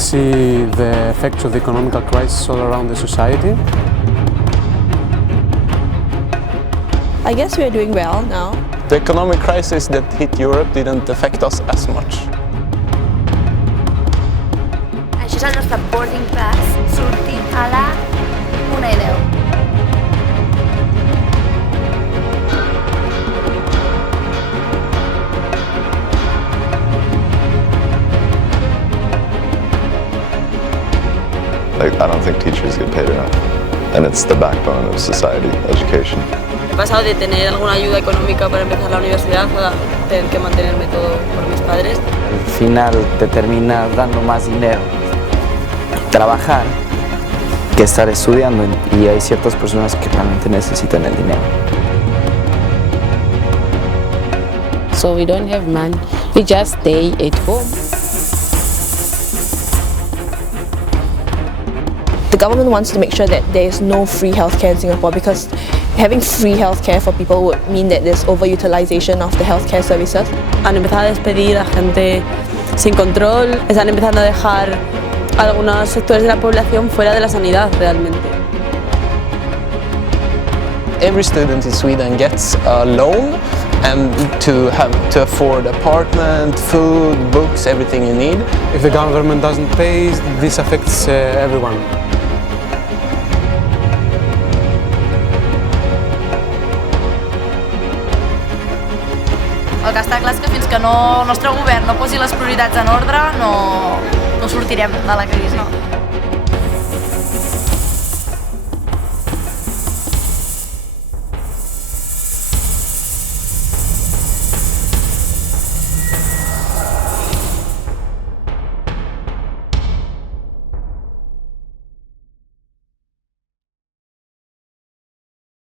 see the effects of the economic crisis all around the society. I guess we're doing well now. The economic crisis that hit Europe didn't affect us as much. Això és el nostre boarding pass, sortim a la 1:10. I don't think teachers get paid enough, and it's the backbone of society, education. He pasado de tener alguna ayuda económica para empezar la universidad a tener que mantenerme todo por mis padres. Al final te termina dando más dinero trabajar que estar estudiando, y hay ciertas personas que realmente necesitan el dinero. So we don't have money, we just stay at home. The government wants to make sure that there is no free healthcare in Singapore, because having free healthcare for people would mean that there's overutilization of the healthcare services. Han empezado a despedir a gente sin control, están empezando a dejar a algunos sectores de la población fuera de la sanidad realmente. Every student in Sweden gets a loan and to afford apartment, food, books, everything you need. If the government doesn't pay, this affects everyone. El que està clar és que fins que el nostre govern no posi les prioritats en ordre no sortirem de la crisi.